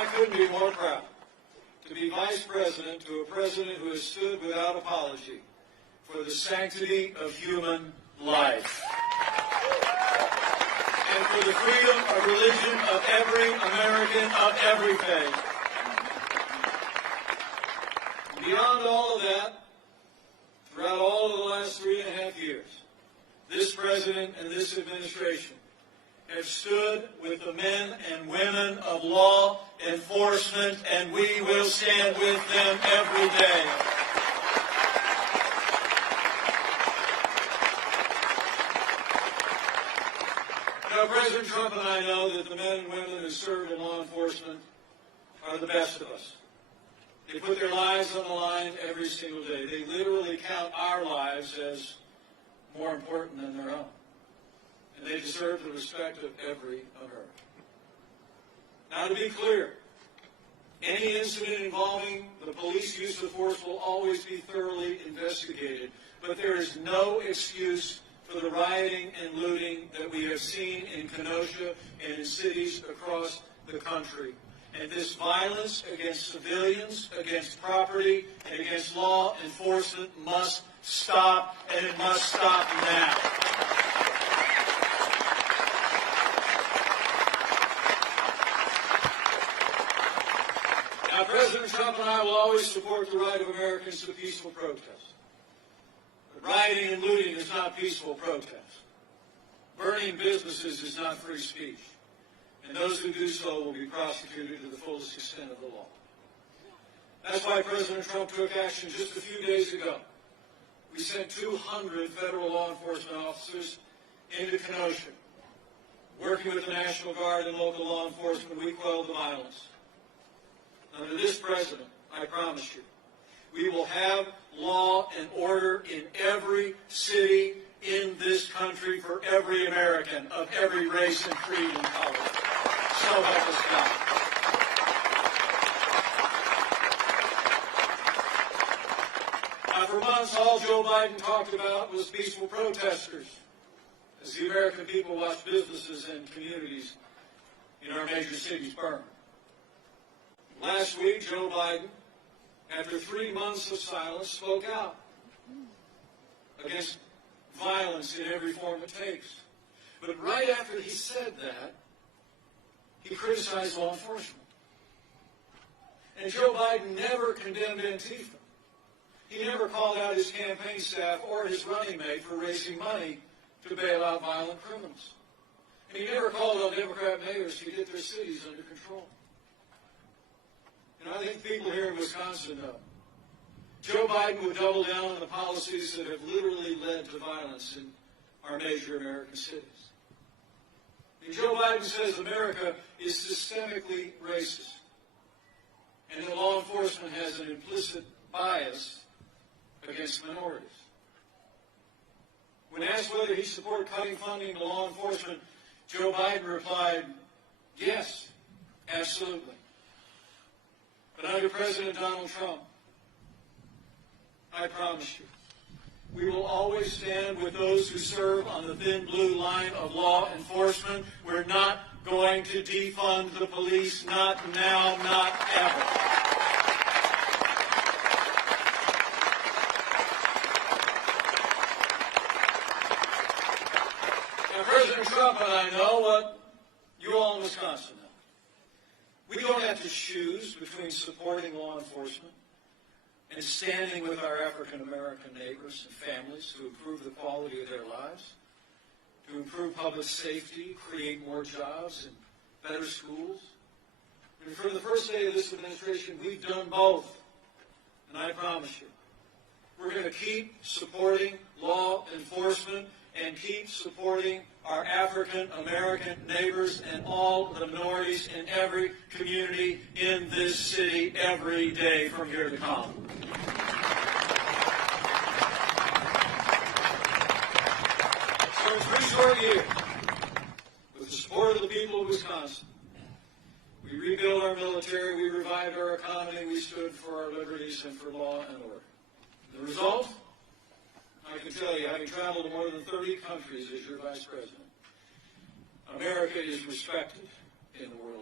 I couldn't be more proud to be vice president to a president who has stood without apology for the sanctity of human life and for the freedom of religion of every American of every faith. Beyond all of that, throughout all of the last 3.5 years, this president and this administration have stood with the men and women of law enforcement, and we will stand with them every day. Now, President Trump and I know that the men and women who serve in law enforcement are the best of us. They put their lives on the line every single day. They literally count our lives as more important than their own. And they deserve the respect of every American. Now, to be clear, any incident involving the police use of force will always be thoroughly investigated, but there is no excuse for the rioting and looting that we have seen in Kenosha and in cities across the country. And this violence against civilians, against property, and against law enforcement must stop, and it must stop now. Now, President Trump and I will always support the right of Americans to peaceful protest. But rioting and looting is not peaceful protest. Burning businesses is not free speech. And those who do so will be prosecuted to the fullest extent of the law. That's why President Trump took action just a few days ago. We sent 200 federal law enforcement officers into Kenosha. Working with the National Guard and local law enforcement, we quelled the violence. Under this president, I promise you, we will have law and order in every city in this country for every American of every race and creed and color. So help us God. Now, for months, all Joe Biden talked about was peaceful protesters as the American people watched businesses and communities in our major cities burn. Last week, Joe Biden, after 3 months of silence, spoke out against violence in every form it takes. But right after he said that, he criticized law enforcement. And Joe Biden never condemned Antifa. He never called out his campaign staff or his running mate for raising money to bail out violent criminals. And he never called on Democrat mayors to get their cities under control. And I think people here in Wisconsin know Joe Biden would double down on the policies that have literally led to violence in our major American cities. And Joe Biden says America is systemically racist, and that law enforcement has an implicit bias against minorities. When asked whether he supported cutting funding to law enforcement, Joe Biden replied, yes, absolutely. But under President Donald Trump, I promise you, we will always stand with those who serve on the thin blue line of law enforcement. We're not going to defund the police, not now, not ever. Now, President Trump and I know what you all in Wisconsin know. We don't have to choose between supporting law enforcement and standing with our African-American neighbors and families to improve the quality of their lives, to improve public safety, create more jobs and better schools. And for the first day of this administration, we've done both. And I promise you, we're going to keep supporting law enforcement and keep supporting our African-American neighbors and all the minorities in every community in this city every day from here to come. So in 3 short years, with the support of the people of Wisconsin, we rebuilt our military, we revived our economy, we stood for our liberties and for law and order. The result? I can tell you, having traveled to more than 30 countries as your vice president, America is respected in the world